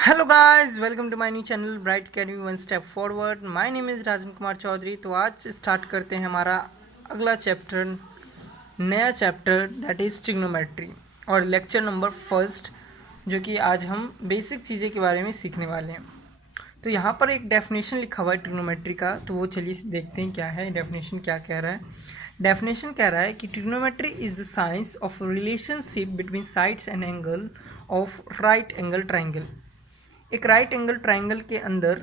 Hello guys, welcome to my new channel Bright Academy one step forward. My name is Rajan Kumar Chaudhary. तो आज start करते हैं हमारा अगला चैप्टर, नया चैप्टर दैट इज़ ट्रिग्नोमेट्री और लेक्चर नंबर फर्स्ट, जो कि आज हम बेसिक चीज़ें के बारे में सीखने वाले हैं। तो यहाँ पर एक डेफिनेशन लिखा हुआ है ट्रिग्नोमेट्री का, तो वो चलिए देखते हैं क्या है डेफिनेशन, क्या कह रहा है। डेफिनेशन कह रहा है कि trigonometry is the science of relationship between sides and angle of right angle triangle. एक राइट एंगल ट्राइंगल के अंदर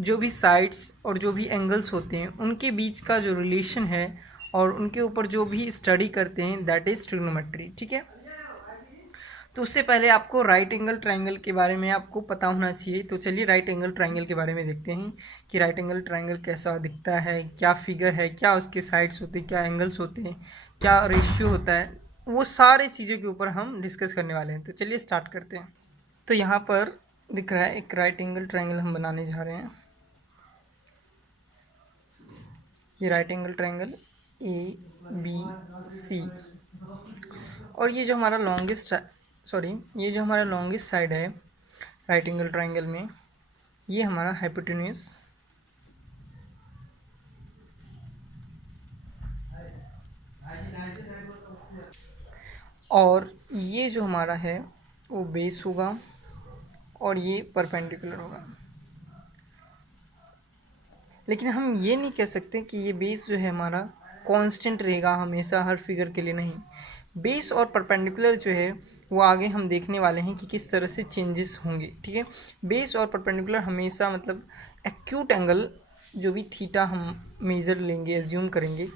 जो भी साइड्स और जो भी एंगल्स होते हैं उनके बीच का जो रिलेशन है और उनके ऊपर जो भी स्टडी करते हैं दैट इज़ ट्रिग्नोमेट्री। ठीक है, तो उससे पहले आपको राइट एंगल ट्राइंगल के बारे में आपको पता होना चाहिए। तो चलिए राइट एंगल ट्राइंगल के बारे में देखते हैं कि राइट एंगल ट्राइंगल कैसा दिखता है, क्या फिगर है, क्या उसके साइड्स होते हैं, क्या एंगल्स होते हैं, क्या रेशियो होता है, वो सारे चीज़ों के ऊपर हम डिस्कस करने वाले हैं। तो चलिए स्टार्ट करते हैं। तो यहाँ पर दिख रहा है एक राइट एंगल ट्राइंगल हम बनाने जा रहे हैं। ये राइट एंगल ट्राइंगल ABC, और ये जो हमारा लॉन्गेस्ट ये जो हमारा लॉन्गेस्ट साइड है राइट एंगल ट्राइंगल में, ये हमारा हाइपोटेन्यूज और ये जो हमारा है वो बेस होगा और ये परपेंडिकुलर होगा। लेकिन हम ये नहीं कह सकते कि ये बेस जो है हमारा कांस्टेंट रहेगा हमेशा हर फिगर के लिए, नहीं। बेस और परपेंडिकुलर जो है वो आगे हम देखने वाले हैं कि किस तरह से चेंजेस होंगे। ठीक है, बेस और परपेंडिकुलर हमेशा मतलब एक्यूट एंगल जो भी थीटा हम मेज़र लेंगे, एज्यूम करेंगे,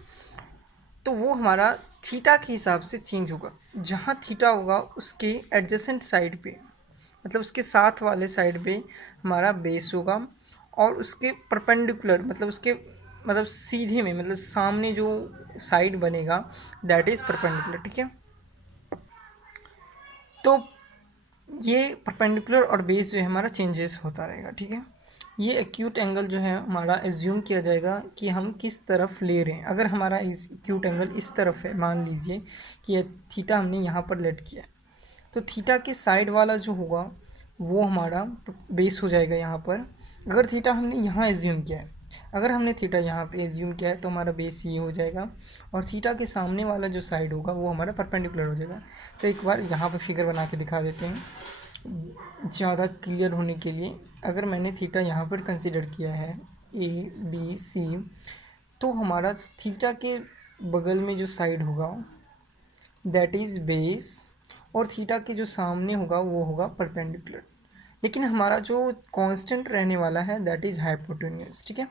तो वो हमारा थीटा के हिसाब से चेंज होगा। जहाँ थीटा होगा उसके एडजेसेंट साइड पे, मतलब उसके साथ वाले साइड पे हमारा बेस होगा, और उसके परपेंडिकुलर मतलब उसके मतलब सीधे में मतलब सामने जो साइड बनेगा दैट इज़ परपेंडिकुलर। ठीक है, तो ये परपेंडिकुलर और बेस जो है हमारा चेंजेस होता रहेगा। ठीक है, ये एक्यूट एंगल जो है हमारा एज्यूम किया जाएगा कि हम किस तरफ ले रहे हैं। अगर हमारा एक्यूट एंगल इस तरफ है, मान लीजिए कि ये थीटा हमने यहाँ पर लेट किया है, तो थीटा के साइड वाला जो होगा वो हमारा बेस हो जाएगा यहाँ पर। अगर थीटा हमने यहाँ एज्यूम किया है, अगर हमने थीटा यहाँ पे एज्यूम किया है तो हमारा बेस ये हो जाएगा, और थीटा के सामने वाला जो साइड होगा वो हमारा परपेंडिकुलर हो जाएगा। तो एक बार यहाँ पे फिगर बना के दिखा देते हैं ज़्यादा क्लियर होने के लिए। अगर मैंने थीटा यहाँ पर कंसिडर किया है ABC, तो हमारा थीटा के बगल में जो साइड होगा दैट इज़ बेस, और थीटा के जो सामने होगा वो होगा परपेंडिकुलर। लेकिन हमारा जो कांस्टेंट रहने वाला है दैट इज़ हाइपोटेन्यूज। ठीक है,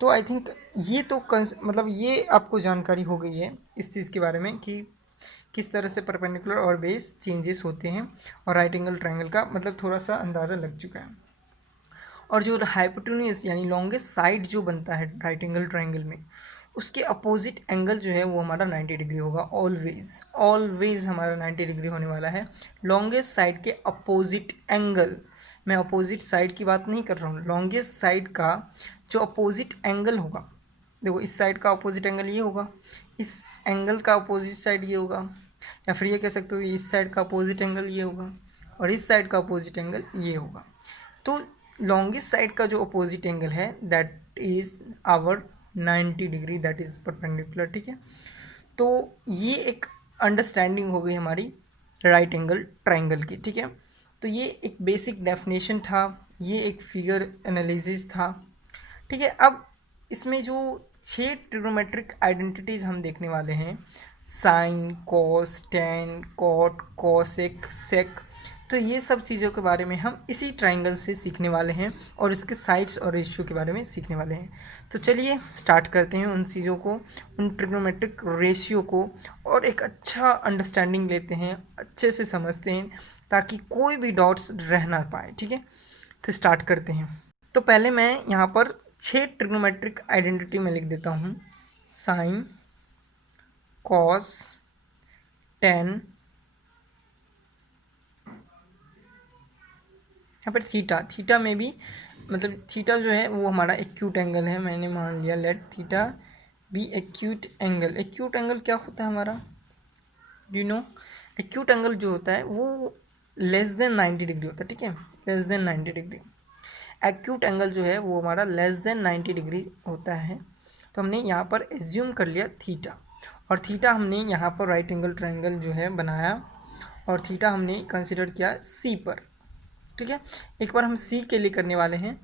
तो आई थिंक ये तो मतलब ये आपको जानकारी हो गई है इस चीज़ के बारे में कि किस तरह से परपेंडिकुलर और बेस चेंजेस होते हैं, और राइट एंगल ट्रायंगल का मतलब थोड़ा सा अंदाज़ा लग चुका है। और जो हाइपोटेन्यूज यानी लॉन्गेस्ट साइड जो बनता है राइट एंगल ट्रायंगल में, उसके अपोजिट एंगल जो है वो हमारा 90 डिग्री होगा। ऑलवेज ऑलवेज हमारा 90 डिग्री होने वाला है लॉन्गेस्ट साइड के अपोजिट एंगल। मैं अपोजिट साइड की बात नहीं कर रहा हूँ, लॉन्गेस्ट साइड का जो अपोजिट एंगल होगा। देखो, इस साइड का अपोजिट एंगल ये होगा, इस एंगल का अपोजिट साइड ये होगा, या फिर ये कह सकते हो इस साइड का अपोजिट एंगल ये होगा और इस साइड का अपोजिट एंगल ये होगा। तो लॉन्गेस्ट साइड का जो अपोजिट एंगल है that is our 90 degree, that is perpendicular. ठीक है, तो ये एक अंडरस्टैंडिंग हो गई हमारी राइट एंगल ट्राइंगल की। ठीक है, तो ये एक बेसिक डेफिनेशन था, ये एक फिगर एनालिसिस था। ठीक है, अब इसमें जो 6 ट्रिग्नोमेट्रिक आइडेंटिटीज़ हम देखने वाले हैं, sine, cos, tan, cot, cosec, sec, तो ये सब चीज़ों के बारे में हम इसी ट्राइंगल से सीखने वाले हैं और इसके साइड्स और रेशियो के बारे में सीखने वाले हैं। तो चलिए स्टार्ट करते हैं उन चीज़ों को, उन ट्रिग्नोमेट्रिक रेशियो को, और एक अच्छा अंडरस्टैंडिंग लेते हैं, अच्छे से समझते हैं ताकि कोई भी डॉट्स रह ना पाए। ठीक है, तो स्टार्ट करते हैं। तो पहले मैं यहाँ पर 6 ट्रिग्नोमेट्रिक आइडेंटिटी में लिख देता हूँ। साइन, कॉस, टेन, यहाँ पर थीटा, थीटा में भी मतलब थीटा जो है वो हमारा एक्यूट एंगल है, मैंने मान लिया let theta be acute angle. Acute angle क्या होता है हमारा, do you know? Acute angle जो होता है वो लेस देन 90 डिग्री होता है, ठीक है, less than 90 degree. Acute angle जो है वो हमारा लेस देन 90 डिग्री होता है। तो हमने यहाँ पर एज्यूम कर लिया थीटा, और थीटा हमने यहाँ पर राइट एंगल ट्रायंगल जो है बनाया, और थीटा हमने कंसिडर किया सी पर, ठीक है। एक बार हम सी के लिए करने वाले हैं,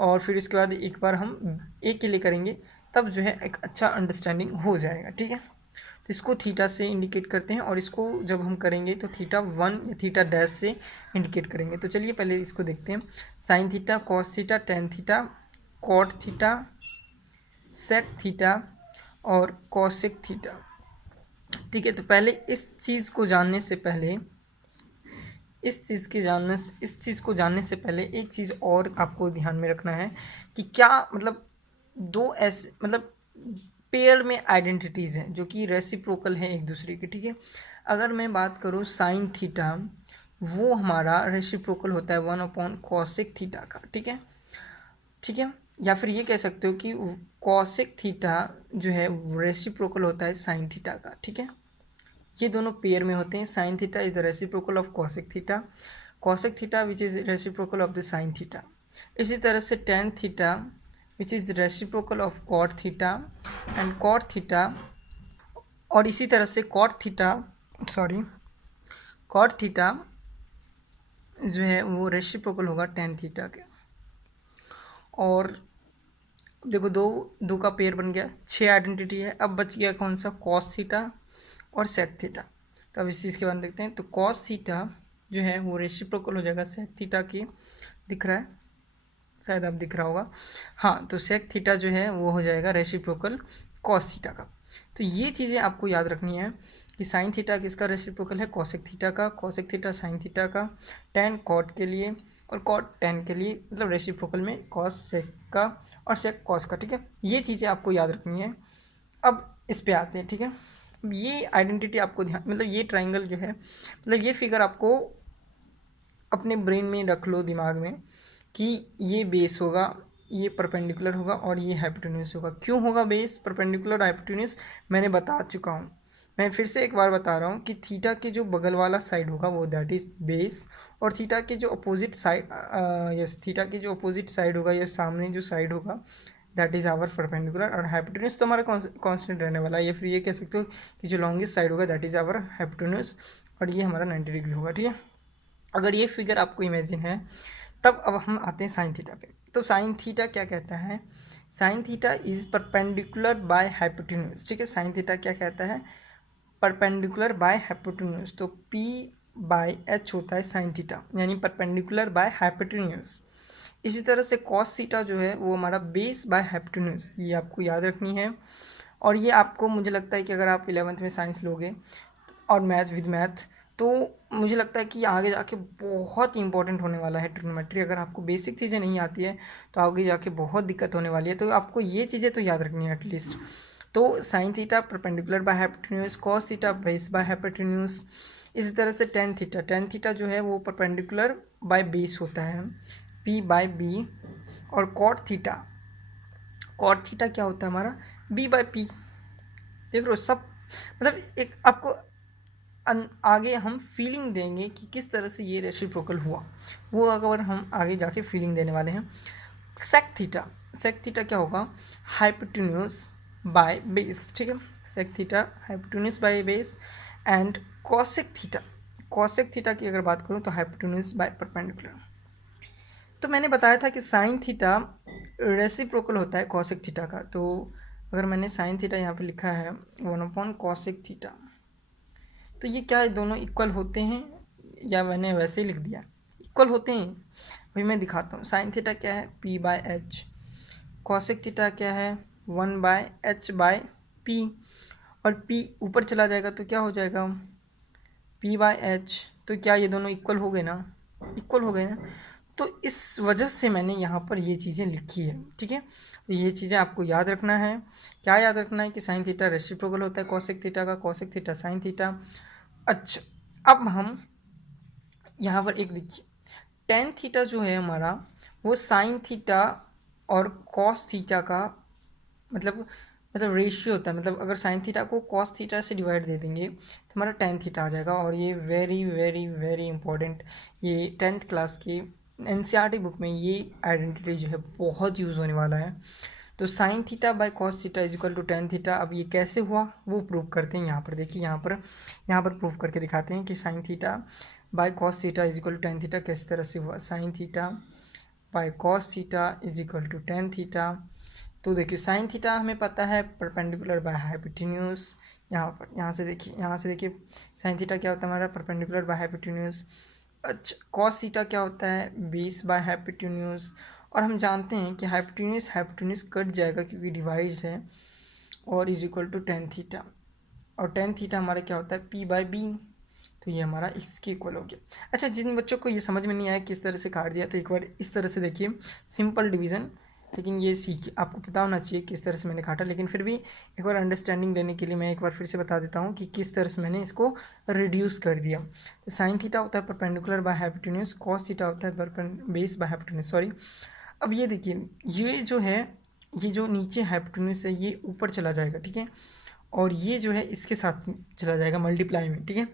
और फिर इसके बाद एक बार हम ए के लिए करेंगे, तब जो है एक अच्छा अंडरस्टैंडिंग हो जाएगा, ठीक है। तो इसको थीटा से इंडिकेट करते हैं, और इसको जब हम करेंगे तो थीटा 1 या थीटा डैश से इंडिकेट करेंगे। तो चलिए पहले इसको देखते हैं। Sine theta, cos theta, tan theta, cot theta, sec theta और कॉसेक थीटा, ठीक है। तो पहले इस चीज़ को जानने से पहले इस चीज़ को जानने से पहले एक चीज़ और आपको ध्यान में रखना है कि क्या मतलब दो ऐसे मतलब पेयर में आइडेंटिटीज़ हैं जो कि रेसिप्रोकल हैं एक दूसरे के, ठीक है। अगर मैं बात करूँ साइन थीटा, वो हमारा रेसिप्रोकल होता है 1/cosec थीटा का, ठीक है, ठीक है। या फिर ये कह सकते हो कि कॉसेक थीटा जो है रेसिप्रोकल होता है साइन थीटा का, ठीक है। ये दोनों पेयर में होते हैं। Sine theta is the reciprocal of cosec theta, cosec theta which is reciprocal of the sine theta. इसी तरह से tan theta which is reciprocal of cot theta and cot theta, और इसी तरह से कॉट थीटा जो है वो रेसिप्रोकल होगा टेन थीटा के। और देखो दो दो का पेयर बन गया, 6 आइडेंटिटी है। अब बच गया कौन सा, कॉस थीटा और सेक थीटा। तो अब इस चीज़ के बारे में देखते हैं। तो कॉस थीटा जो है वो रेसिप्रोकल हो जाएगा सेक थीटा की, दिख रहा है, शायद अब दिख रहा होगा, हाँ। तो सेक थीटा जो है वो हो जाएगा रेसिप्रोकल कॉस थीटा का। तो ये चीज़ें आपको याद रखनी है कि साइन थीटा किसका रेसिप्रोकल है, कॉसेक थीटा का, कॉसेक थीटा साइन थीटा का, टेन कॉट के लिए और कॉट टेन के लिए, मतलब रेसिप्रोकल में कॉस सेक का और सेक कॉस का, ठीक है। ये चीज़ें आपको याद रखनी है। अब इस पे आते हैं, ठीक है। अब ये आइडेंटिटी आपको ध्यान, मतलब ये ट्राइंगल जो है, मतलब ये फिगर आपको अपने ब्रेन में रख लो, दिमाग में, कि ये बेस होगा, ये परपेंडिकुलर होगा और ये हाइपोटेन्यूस होगा। क्यों होगा बेस, परपेंडिकुलर, हाइपोटेन्यूस, मैंने बता चुका हूँ। मैं फिर से एक बार बता रहा हूँ कि थीटा के जो बगल वाला साइड होगा वो दैट इज बेस, और थीटा के जो अपोजिट साइड थीटा के जो अपोजिट साइड होगा या सामने जो साइड होगा दैट इज आवर परपेंडिकुलर, और हाइपोटेन्यूस तो हमारा कांस्टेंट रहने वाला है, या फिर ये कह सकते हो कि जो लॉन्गेस्ट साइड होगा दैट इज आवर हाइपोटेन्यूस, और ये हमारा 90 डिग्री होगा, ठीक है। अगर ये फिगर आपको इमेजिन है, तब अब हम आते हैं साइन थीटा पे। तो साइन थीटा क्या कहता है, sign theta is perpendicular by hypotenuse, ठीक है। साइन थीटा क्या कहता है, परपेंडिकुलर बाय हाइपोटेन्यूज। तो पी बाय एच होता है साइन थीटा, यानी परपेंडिकुलर बाय हाइपोटेन्यूज। इसी तरह से कॉस थीटा जो है वो हमारा बेस बाय हाइपोटेन्यूज, ये आपको याद रखनी है। और ये आपको, मुझे लगता है कि अगर आप 11th में साइंस लोगे और मैथ विद मैथ, तो मुझे लगता है कि आगे जाके बहुत इंपॉर्टेंट होने वाला है ट्रिग्नोमेट्री। अगर आपको बेसिक चीज़ें नहीं आती है तो आगे जाके बहुत दिक्कत होने वाली है, तो आपको ये चीज़ें तो याद रखनी है एटलीस्ट। तो sine theta perpendicular by hypotenuse, cos theta base by hypotenuse. इसी तरह से टेन थीटा जो है वो परपेंडिकुलर बाय बेस होता है, पी बाय बी। और कॉट थीटा क्या होता है हमारा, बी बाय पी। देख लो सब, मतलब एक आपको आगे हम फीलिंग देंगे कि किस तरह से ये रेसिप्रोकल हुआ, वो अगर हम आगे जाके फीलिंग देने वाले हैं। सेक थीटा क्या होगा, हाइपोटेन्यूज बाय बेस, ठीक है। Sec theta hypotenuse by base. And cosec theta की अगर बात करूँ तो हाइपोटेन्यूज बाय परपेंडिकुलर। तो मैंने बताया था कि साइन थीटा रेसिप्रोकल होता है कॉसेक थीटा का। तो अगर मैंने साइन थीटा यहाँ पे लिखा है 1/cosec थीटा, तो ये क्या दोनों इक्वल होते हैं, या मैंने वैसे ही लिख दिया, इक्वल होते हैं। अभी मैं दिखाता हूँ। साइन थीटा क्या है, P by H. Cosec theta क्या है, 1/h/p। और p ऊपर चला जाएगा तो क्या हो जाएगा, पी बाय एच। तो क्या ये दोनों इक्वल हो गए ना, इक्वल हो गए ना। तो इस वजह से मैंने यहाँ पर ये चीज़ें लिखी है, ठीक है। तो ये चीज़ें आपको याद रखना है। क्या याद रखना है कि साइन थीटा रेसिप्रोकल होता है कॉसेक थीटा का, कॉसेक थीटा साइन थीटा। अच्छा, अब हम यहाँ पर एक देखिए, टेन थीटा जो है हमारा वो साइन थीटा और कॉस थीटा का, मतलब मतलब रेशियो होता है, मतलब अगर साइन थीटा को कॉस थीटा से डिवाइड दे देंगे तो हमारा टेन थीटा आ जाएगा। और ये वेरी वेरी वेरी इंपॉर्टेंट, ये 10th क्लास की एनसीईआरटी बुक में ये आइडेंटिटी जो है बहुत यूज़ होने वाला है। तो sine theta by cos theta is equal to tan theta. अब ये कैसे हुआ वो प्रूव करते हैं। यहाँ पर देखिए, यहाँ पर प्रूव करके दिखाते हैं कि sine theta by cos theta is equal to tan theta किस तरह से हुआ। Sine theta by cos theta is equal to tan theta. तो देखिए साइन थीटा हमें पता है परपेंडिकुलर बाय हाइपोटेन्यूज। यहाँ से देखिए साइन थीटा क्या होता है हमारा, परपेंडिकुलर बाय हाइपोटेन्यूज। अच्छा, कॉस थीटा क्या होता है, बेस बाय हाइपोटेन्यूज। और हम जानते हैं कि हाइपोटेन्यूज कट जाएगा क्योंकि डिवाइड है, और is equal to tan theta. और टेन थीटा हमारा क्या होता है, पी बाय बी। तो ये हमारा इसके इक्वल हो गया। अच्छा, जिन बच्चों को ये समझ में नहीं आया किस तरह से काट दिया, तो एक बार इस तरह से देखिए, सिंपल डिवीज़न। लेकिन ये सीखिए, आपको पता होना चाहिए किस तरह से मैंने काटा, लेकिन फिर भी एक बार अंडरस्टैंडिंग देने के लिए मैं एक बार फिर से बता देता हूँ कि किस तरह से मैंने इसको रिड्यूस कर दिया। तो साइन थीटा होता है perpendicular by hypotenuse, cos theta होता है बेस बाय हाइपोटेन्यूज, सॉरी। अब ये देखिए, ये जो है, ये जो नीचे हाइपोटेन्यूज है ये ऊपर चला जाएगा, ठीक है, और ये जो है इसके साथ चला जाएगा मल्टीप्लाई में, ठीक है।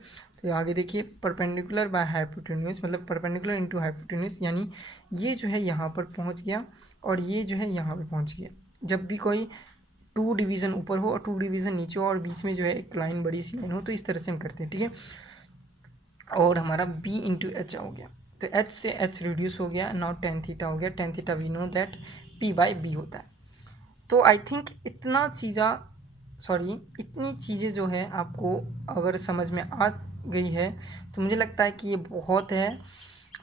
तो आगे देखिए, परपेंडिकुलर बाय हाइपोटेन्यूज मतलब परपेंडिकुलर इनटू हाइपोटेन्यूज, यानी ये जो है यहाँ पर पहुँच गया और ये जो है यहाँ पे पहुँच गया। जब भी कोई टू डिवीज़न ऊपर हो और टू डिवीज़न नीचे हो और बीच में जो है एक लाइन, बड़ी सी लाइन हो, तो इस तरह से हम करते हैं, ठीक है। और हमारा b इंटू एच हो गया, तो h से h रिड्यूस हो गया, नाउ टेन थीटा हो गया। Tan theta we know that p by b होता है। तो आई थिंक इतनी चीज़ें जो है आपको अगर समझ में आ गई है तो मुझे लगता है कि ये बहुत है,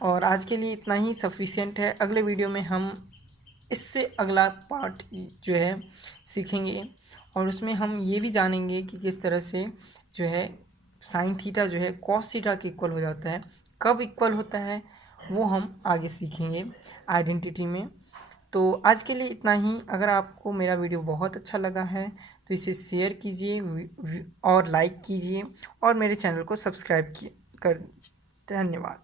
और आज के लिए इतना ही सफिशिएंट है। अगले वीडियो में हम इससे अगला पार्ट जो है सीखेंगे, और उसमें हम ये भी जानेंगे कि किस तरह से जो है साइन थीटा जो है कॉस थीटा के इक्वल हो जाता है, कब इक्वल होता है वो हम आगे सीखेंगे आइडेंटिटी में। तो आज के लिए इतना ही। अगर आपको मेरा वीडियो बहुत अच्छा लगा है तो इसे शेयर कीजिए और लाइक कीजिए और मेरे चैनल को सब्सक्राइब कर दीजिए। धन्यवाद।